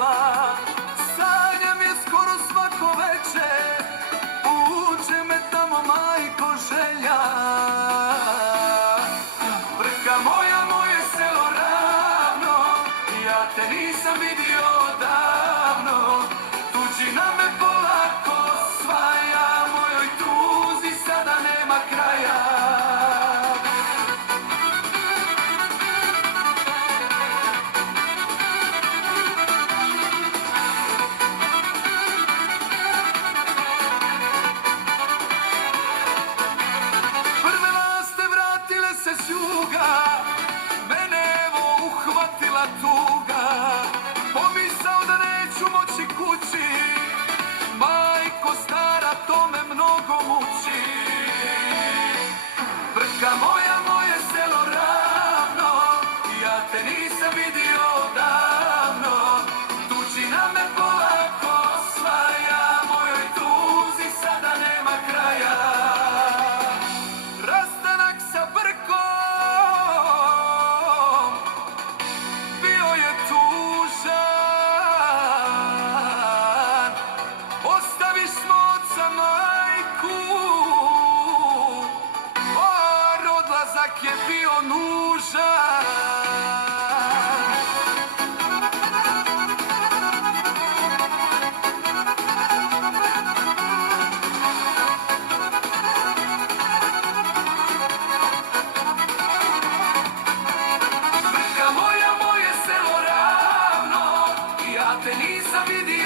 sela. Sanjam je skoro svako večer, uče me tamo majko želja. Brka moja, moje selo ravno, ja te nisam vidio davno. Tuđina me polako svaja, mojoj tuzi sada nema kraja. S juga, mene evo uhvatila tuga, pomisao da neću moći kući, majko stara to me mnogo muči. Brka moja, moje selo ravno, ja te nisam vidio davno. Tuđina me polako svaja, mojoj tuzi sada nema kraja. Rastanak sa Brkom bio je tužan, ostaviš smo oca majku, odlazak je bio nužan. Te nisam vidio